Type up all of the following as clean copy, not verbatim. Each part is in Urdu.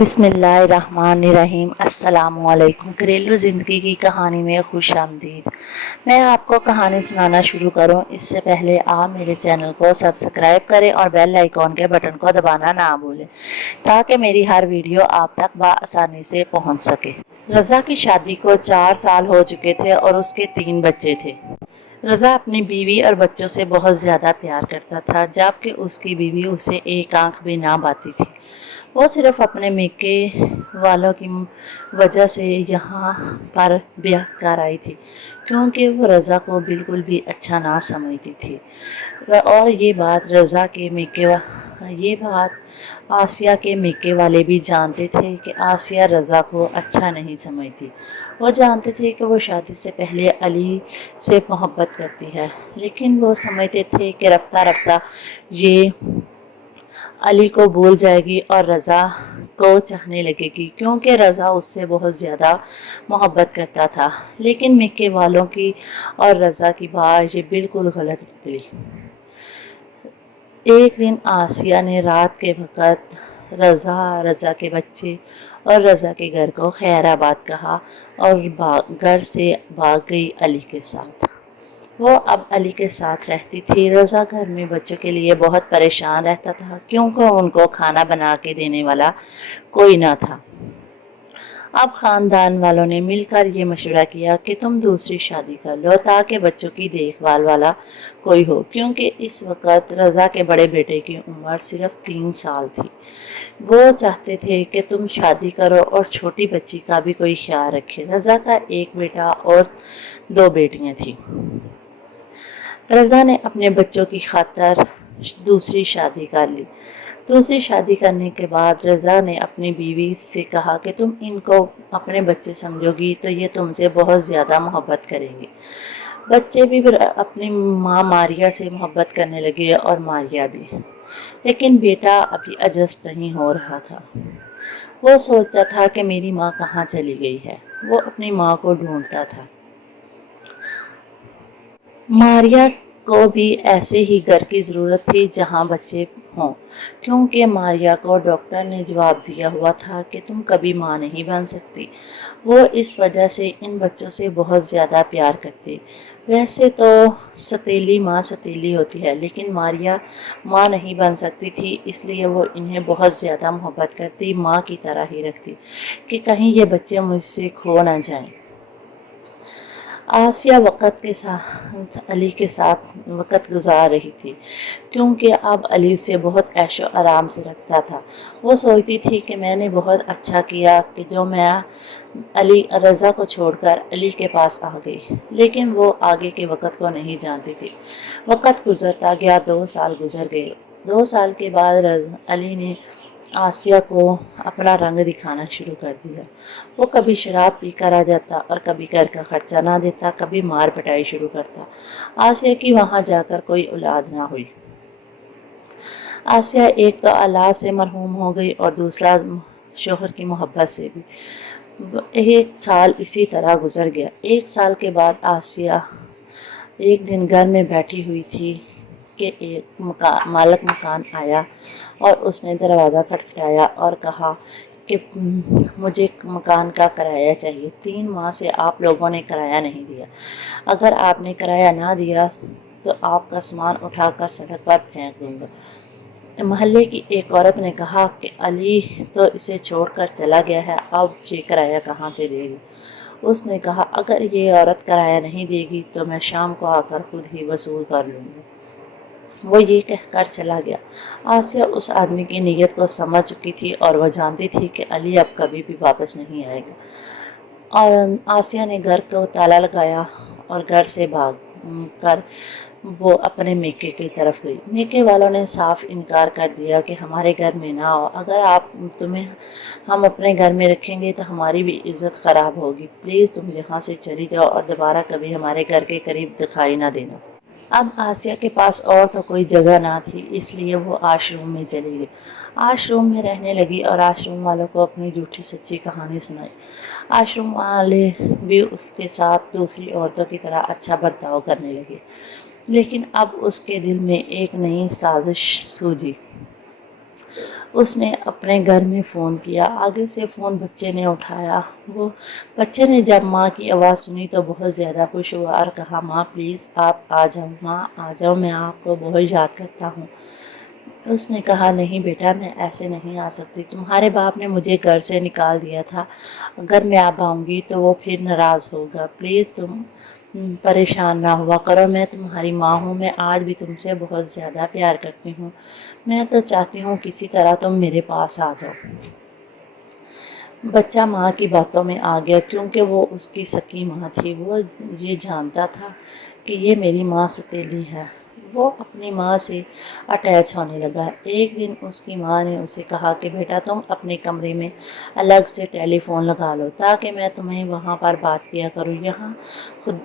بسم اللہ الرحمن الرحیم۔ السلام علیکم۔ گھریلو زندگی کی کہانی میں خوش آمدید۔ میں آپ کو کہانی سنانا شروع کروں اس سے پہلے آپ میرے چینل کو سبسکرائب کریں اور بیل آئیکن کے بٹن کو دبانا نہ بھولیں تاکہ میری ہر ویڈیو آپ تک بآسانی سے پہنچ سکے۔ رضا کی شادی کو 4 سال ہو چکے تھے اور اس کے 3 بچے تھے۔ رضا اپنی بیوی اور بچوں سے بہت زیادہ پیار کرتا تھا، جبکہ اس کی بیوی اسے ایک آنکھ بھی نہ باتی تھی۔ وہ صرف اپنے میکے والوں کی وجہ سے یہاں پر بیاہ کر آئی تھی، کیونکہ وہ رضا کو بالکل بھی اچھا نہ سمجھتی تھی، اور یہ بات آسیہ کے میکے والے بھی جانتے تھے کہ آسیہ رضا کو اچھا نہیں سمجھتی۔ وہ جانتے تھے کہ وہ شادی سے پہلے علی سے محبت کرتی ہے، لیکن وہ سمجھتے تھے کہ رفتہ رفتہ یہ علی کو بھول جائے گی اور رضا کو چاہنے لگے گی، کیونکہ رضا اس سے بہت زیادہ محبت کرتا تھا۔ لیکن میکے والوں کی اور رضا کی بات یہ بالکل غلط نکلی۔ ایک دن آسیہ نے رات کے وقت رضا کے بچے اور رضا کے گھر کو خیر آباد کہا اور گھر سے بھاگ گئی علی کے ساتھ۔ وہ اب علی کے ساتھ رہتی تھی۔ رضا گھر میں بچوں کے لیے بہت پریشان رہتا تھا، کیونکہ ان کو کھانا بنا کے دینے والا کوئی نہ تھا۔ اب خاندان والوں نے مل کر یہ مشورہ کیا کہ تم دوسری شادی کر لو تاکہ بچوں کی دیکھ بھال والا کوئی ہو، کیونکہ اس وقت رضا کے بڑے بیٹے کی عمر صرف 3 سال تھی۔ وہ چاہتے تھے کہ تم شادی کرو اور چھوٹی بچی کا بھی کوئی خیال رکھے۔ رضا کا ایک بیٹا اور 2 بیٹیاں تھیں۔ رضا نے اپنے بچوں کی خاطر دوسری شادی کر لی۔ دوسری شادی کرنے کے بعد رضا نے اپنی بیوی سے کہا کہ تم ان کو اپنے بچے سمجھو گی تو یہ تم سے بہت زیادہ محبت کریں گے۔ بچے بھی اپنی ماں ماریا سے محبت کرنے لگے اور ماریا بھی، لیکن بیٹا ابھی ایڈجسٹ نہیں ہو رہا تھا۔ وہ سوچتا تھا کہ میری ماں کہاں چلی گئی ہے۔ وہ اپنی ماں کو ڈھونڈتا تھا۔ ماریا کو بھی ایسے ہی گھر کی ضرورت تھی جہاں بچے ہوں، کیونکہ ماریا کو ڈاکٹر نے جواب دیا ہوا تھا کہ تم کبھی ماں نہیں بن سکتی۔ وہ اس وجہ سے ان بچوں سے بہت زیادہ پیار کرتی۔ ویسے تو ستیلی ماں ستیلی ہوتی ہے، لیکن ماریا ماں نہیں بن سکتی تھی، اس لیے وہ انہیں بہت زیادہ محبت کرتی، ماں کی طرح ہی رکھتی کہ کہیں یہ بچے مجھ سے کھو نہ جائیں۔ آسیہ وقت کے ساتھ علی کے ساتھ وقت گزار رہی تھی، کیونکہ اب علی اسے بہت عیش و آرام سے رکھتا تھا۔ وہ سوچتی تھی کہ میں نے بہت اچھا کیا کہ جو میں رضا کو چھوڑ کر علی کے پاس آ گئی، لیکن وہ آگے کے وقت کو نہیں جانتی تھی۔ وقت گزرتا گیا، 2 سال گزر گئے۔ 2 سال کے بعد علی نے آسیہ کو اپنا رنگ دکھانا شروع کر دیا۔ وہ کبھی شراب پی کر آ جاتا اور کبھی گھر کا خرچہ نہ دیتا، کبھی مار پٹائی شروع کرتا۔ آسیہ کی وہاں جا کر کوئی اولاد نہ ہوئی۔ آسیہ ایک تو اولاد سے محروم ہو گئی اور دوسرا شوہر کی محبت سے بھی۔ 1 سال اسی طرح گزر گیا۔ 1 سال کے بعد آسیہ ایک دن گھر میں بیٹھی ہوئی تھی کہ ایک مالک مکان آیا اور اس نے دروازہ کھٹکھٹایا اور کہا کہ مجھے مکان کا کرایہ چاہیے۔ 3 ماہ سے آپ لوگوں نے کرایہ نہیں دیا۔ اگر آپ نے کرایہ نہ دیا تو آپ کا سامان اٹھا کر سڑک پر پھینک دوں گا۔ محلے کی ایک عورت نے کہا کہ علی تو اسے چھوڑ کر چلا گیا ہے، اب یہ کرایہ کہاں سے دے گی؟ اس نے کہا اگر یہ عورت کرایہ نہیں دے گی تو میں شام کو آ کر خود ہی وصول کر لوں گا۔ وہ یہ کہہ کر چلا گیا۔ آسیہ اس آدمی کی نیت کو سمجھ چکی تھی اور وہ جانتی تھی کہ علی اب کبھی بھی واپس نہیں آئے گا۔ اور آسیہ نے گھر کو تالا لگایا اور گھر سے بھاگ کر وہ اپنے میکے کی طرف گئی۔ میکے والوں نے صاف انکار کر دیا کہ ہمارے گھر میں نہ آؤ، اگر تمہیں ہم اپنے گھر میں رکھیں گے تو ہماری بھی عزت خراب ہوگی، پلیز تم یہاں سے چلی جاؤ اور دوبارہ کبھی ہمارے گھر کے قریب دکھائی نہ دینا۔ اب آسیہ کے پاس اور تو کوئی جگہ نہ تھی، اس لیے وہ آش روم میں چلی گئی۔ آش روم میں رہنے لگی اور آش روم والوں کو اپنی جھوٹی سچی کہانی سنائی۔ آش روم والے بھی اس کے ساتھ دوسری عورتوں کی طرح اچھا برتاؤ کرنے لگے، لیکن اب اس کے دل میں ایک نئی سازش سوجھی۔ اس نے اپنے گھر میں فون کیا، آگے سے فون بچے نے اٹھایا۔ وہ بچے نے جب ماں کی آواز سنی تو بہت زیادہ خوش ہوا اور کہا ماں پلیز آپ آ جاؤ، ماں آ جاؤ، میں آپ کو بہت یاد کرتا ہوں۔ اس نے کہا نہیں بیٹا، میں ایسے نہیں آ سکتی، تمہارے باپ نے مجھے گھر سے نکال دیا تھا، اگر میں اب آؤں گی تو وہ پھر ناراض ہوگا، پلیز تم پریشان نہ ہوا کرو، میں تمہاری ماں ہوں، میں آج بھی تم سے بہت زیادہ پیار کرتی ہوں، میں تو چاہتی ہوں کسی طرح تم میرے پاس آ جاؤ۔ بچہ ماں کی باتوں میں آ گیا کیونکہ وہ اس کی سکی ماں تھی، وہ یہ جانتا تھا کہ یہ میری ماں ستیلی ہے۔ وہ اپنی ماں سے اٹیچ ہونے لگا۔ ایک دن اس کی ماں نے اسے کہا کہ بیٹا تم اپنے کمرے میں الگ سے ٹیلی فون لگا لو تاکہ میں تمہیں وہاں پر بات کیا کروں، یہاں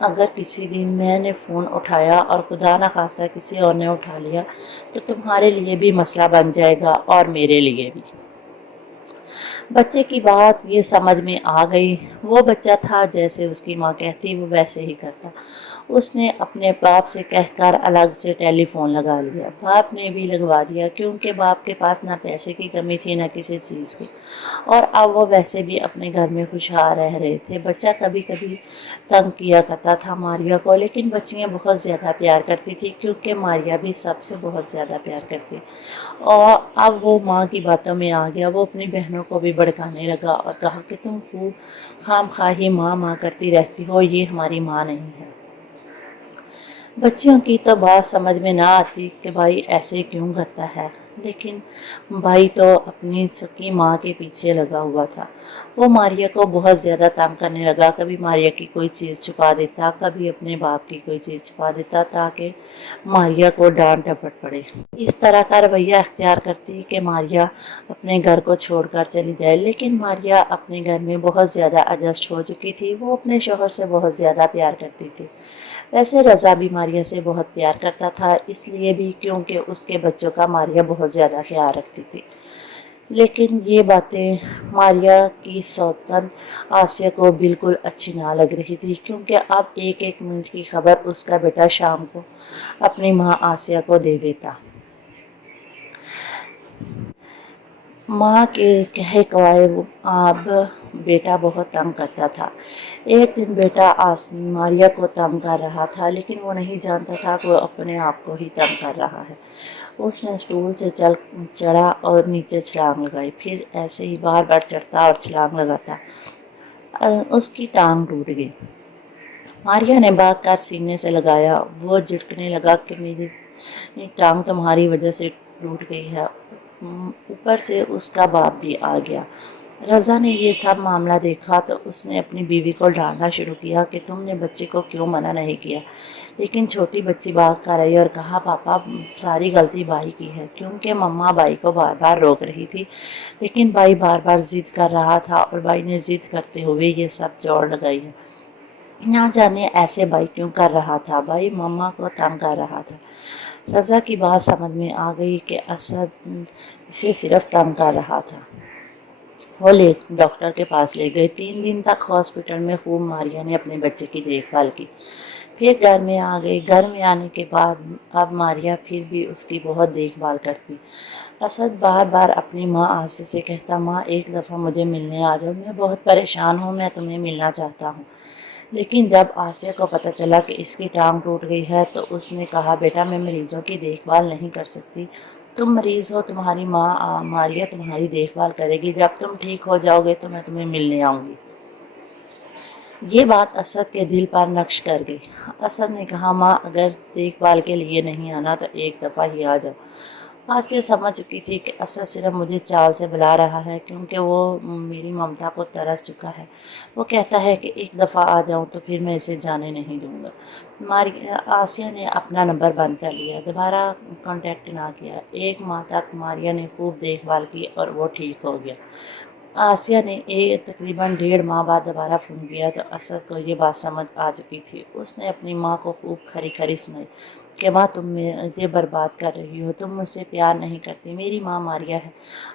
اگر کسی دن میں نے فون اٹھایا اور خدا نخواستہ کسی اور نے اٹھا لیا تو تمہارے لیے بھی مسئلہ بن جائے گا اور میرے لیے بھی۔ بچے کی بات یہ سمجھ میں آ گئی، وہ بچہ تھا جیسے اس کی ماں کہتی وہ ویسے ہی کرتا۔ اس نے اپنے باپ سے کہہ کر الگ سے ٹیلی فون لگا لیا۔ باپ نے بھی لگوا دیا کیونکہ باپ کے پاس نہ پیسے کی کمی تھی نہ کسی چیز کی، اور اب وہ ویسے بھی اپنے گھر میں خوشحال رہ رہے تھے۔ بچہ کبھی کبھی تنگ کیا کرتا تھا ماریا کو، لیکن بچیاں بہت زیادہ پیار کرتی تھی کیونکہ ماریا بھی سب سے بہت زیادہ پیار کرتی۔ اور اب وہ ماں کی باتوں میں آ گیا، وہ اپنی بہنوں کو بھی بھڑکانے لگا اور کہا کہ تم خوب خام خواہی ماں ماں کرتی رہتی ہو، یہ ہماری ماں نہیں ہے۔ بچیوں کی تو بات سمجھ میں نہ آتی کہ بھائی ایسے کیوں کرتا ہے، لیکن بھائی تو اپنی سکی ماں کے پیچھے لگا ہوا تھا۔ وہ ماریا کو بہت زیادہ تنگ کرنے لگا، کبھی ماریا کی کوئی چیز چھپا دیتا، کبھی اپنے باپ کی کوئی چیز چھپا دیتا تاکہ ماریا کو ڈانٹ ڈپٹ پڑے۔ اس طرح کا رویہ اختیار کرتی کہ ماریا اپنے گھر کو چھوڑ کر چلی جائے، لیکن ماریا اپنے گھر میں بہت زیادہ ایڈجسٹ ہو چکی تھی، وہ اپنے شوہر سے بہت زیادہ پیار کرتی تھی۔ ویسے رضا بھی ماریا سے بہت پیار کرتا تھا، اس لیے بھی کیونکہ اس کے بچوں کا ماریا بہت زیادہ خیال رکھتی تھی، لیکن یہ باتیں ماریا کی سوتن آسیہ کو بالکل اچھی نہ لگ رہی تھی کیونکہ اب ایک ایک منٹ کی خبر اس کا بیٹا شام کو اپنی ماں آسیہ کو دے دیتا۔ ماں کے کہے کوائے اب بیٹا بہت تنگ کرتا تھا۔ ایک دن بیٹا ماریا کو تنگ کر رہا تھا، لیکن وہ نہیں جانتا تھا کہ وہ اپنے آپ کو ہی تنگ کر رہا ہے۔ اس نے اسٹول سے چڑھا اور نیچے چھلانگ لگائی، پھر ایسے ہی بار بار چڑھتا اور چھلانگ لگاتا، اس کی ٹانگ ٹوٹ گئی۔ ماریا نے بھاگ کر سینے سے لگایا، وہ جھڑکنے لگا کہ میری ٹانگ تمہاری وجہ سے ٹوٹ گئی ہے۔ اوپر سے اس کا باپ بھی آ گیا۔ رضا نے یہ سب معاملہ دیکھا تو اس نے اپنی بیوی کو ڈانٹنا شروع کیا کہ تم نے بچے کو کیوں منع نہیں کیا، لیکن چھوٹی بچی بھاگ کر آئی اور کہا پاپا ساری غلطی بھائی کی ہے کیونکہ مما بھائی کو بار بار روک رہی تھی، لیکن بھائی بار بار ضد کر رہا تھا اور بھائی نے ضد کرتے ہوئے یہ سب جوڑ لگائی ہے۔ نہ جانے ایسے بھائی کیوں کر رہا تھا، بھائی مما کو تنگ کر رہا تھا۔ رضا کی بات سمجھ میں آ گئی کہ اسد اسے صرف تنگ کر رہا تھا۔ وہ ڈاکٹر کے پاس لے گئے۔ 3 دن تک ہاسپٹل میں خوب ماریا نے اپنے بچے کی دیکھ بھال کی، پھر گھر میں آ گئی۔ گھر میں آنے کے بعد اب ماریا پھر بھی اس کی بہت دیکھ بھال کرتی۔ اسد بار بار اپنی ماں آسیہ سے کہتا ماں ایک دفعہ مجھے ملنے آ جاؤ، میں بہت پریشان ہوں، میں تمہیں ملنا چاہتا ہوں۔ لیکن جب آسیہ کو پتہ چلا کہ اس کی ٹانگ ٹوٹ گئی ہے تو اس نے کہا بیٹا میں مریضوں کی دیکھ بھال نہیں کر سکتی، تم مریض ہو، تمہاری ماں ماریا تمہاری دیکھ بھال کرے گی، جب تم ٹھیک ہو جاؤ گے تو میں تمہیں ملنے آؤں گی۔ یہ بات اسد کے دل پر نقش کر گئی۔ اسد نے کہا ماں اگر دیکھ بھال کے لیے نہیں آنا تو ایک دفعہ ہی آ جاؤ۔ آسیہ سمجھ چکی تھی کہ اسد صرف مجھے چال سے بلا رہا ہے کیونکہ وہ میری ممتا کو ترس چکا ہے، وہ کہتا ہے کہ ایک دفعہ آ جاؤں تو پھر میں اسے جانے نہیں دوں گا۔ آسیہ نے اپنا نمبر بند کر لیا، دوبارہ کانٹیکٹ نہ کیا۔ 1 ماہ تک ماریا نے خوب دیکھ بھال کی اور وہ ٹھیک ہو گیا۔ آسیہ نے تقریباً 1.5 ماہ بعد دوبارہ فون کیا تو اسد کو یہ بات سمجھ آ چکی تھی۔ اس نے اپنی ماں کو خوب کھری کھری سنائی کہ ماں تم مجھے برباد کر رہی ہو، تم مجھ سے پیار نہیں کرتی، میری ماں ماریا ہے،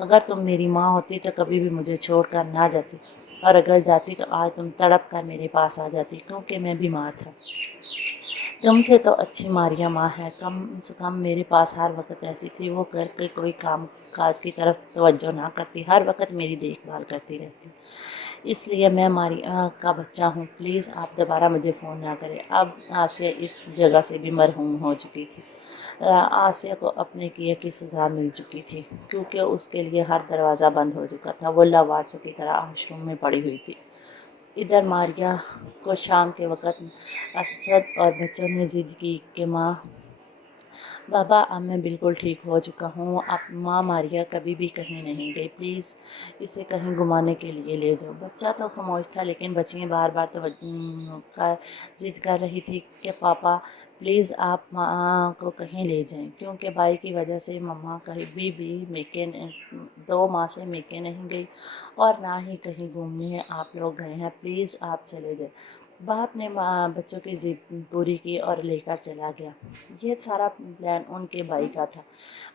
اگر تم میری ماں ہوتی تو کبھی بھی مجھے چھوڑ کر نہ جاتی، اور اگر جاتی تو آج تم تڑپ کر میرے پاس آ جاتی کیونکہ میں بیمار تھا۔ تم سے تو اچھی ماریا ماں ہے، کم سے کم میرے پاس ہر وقت رہتی تھی، وہ گھر کے کوئی کام کاج کی طرف توجہ نہ کرتی، ہر وقت میری دیکھ بھال کرتی رہتی۔ اس لیے میں ماریا کا بچہ ہوں، پلیز آپ دوبارہ مجھے فون نہ کریں۔ اب آسیہ اس جگہ سے بھی مرحوم ہو چکی تھی۔ آسیہ کو اپنے کیے کی سزا مل چکی تھی، کیونکہ اس کے لیے ہر دروازہ بند ہو چکا تھا، وہ لاوارثوں کی طرح آش روم میں پڑی ہوئی تھی۔ ادھر ماریا کو شام کے وقت اسد اور بچوں نے ضد کی کہ ماں بابا اب میں بالکل ٹھیک ہو چکا ہوں، اب ماں ماریا کبھی بھی کہیں نہیں گئی، پلیز اسے کہیں گھمانے کے لیے لے جاؤ۔ بچہ تو خاموش تھا، لیکن بچیاں بار بار ضد کر رہی تھی کہ پاپا پلیز آپ ماں کو کہیں لے جائیں، کیونکہ بھائی کی وجہ سے مما کبھی بھی میکے 2 ماہ سے میکے نہیں گئی اور نہ ہی کہیں گھومنے آپ لوگ گئے ہیں، پلیز آپ چلے جائیں۔ باپ نے بچوں کی ضد پوری کی اور لے کر چلا گیا۔ یہ سارا پلان ان کے بھائی کا تھا۔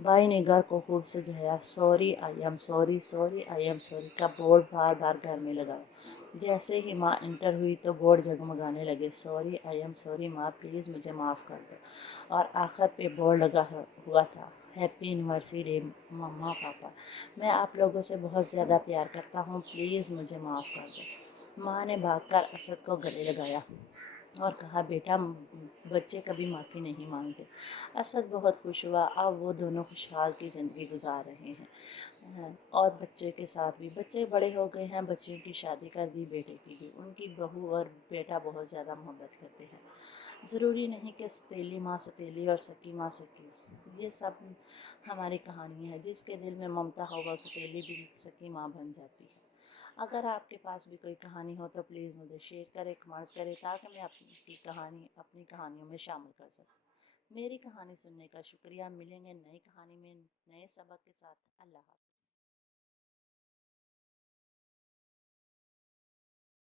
بھائی نے گھر کو خوب سجایا، sorry I am sorry, sorry I am sorry کا بورڈ بار بار گھر میں لگایا۔ جیسے ہی ماں انٹر ہوئی تو بورڈ جگمگانے لگے، سوری آئی ایم سوری ماں، پلیز مجھے معاف کر دو۔ اور آخر پہ بورڈ لگا ہوا تھا، ہیپی اینیورسری ڈے مما پاپا، میں آپ لوگوں سے بہت زیادہ پیار کرتا ہوں، پلیز مجھے معاف کر دو۔ ماں نے بھاگ کر اسد کو گلے لگایا اور کہا بیٹا بچے کبھی معافی نہیں مانگتے۔ اسد بہت خوش ہوا، اب وہ دونوں خوشحال کی زندگی گزار رہے ہیں اور بچے کے ساتھ بھی، بچے بڑے ہو گئے ہیں، بچیوں کی شادی کر دی، بیٹے کی بھی، ان کی بہو اور بیٹا بہت زیادہ محبت کرتے ہیں۔ ضروری نہیں کہ ستیلی ماں ستیلی اور سکی ماں سکی، یہ سب ہماری کہانی ہے، جس کے دل میں ممتا ہو وہ ستیلی بھی سکی ماں بن جاتی ہے۔ اگر آپ کے پاس بھی کوئی کہانی ہو تو پلیز مجھے شیئر کریں، کمنٹس کریں، تاکہ میں اپنی کہانیوں میں شامل کر سکوں۔ میری کہانی سننے کا شکریہ، ملیں گے نئی کہانی میں نئے سبق کے ساتھ، اللہ حافظ۔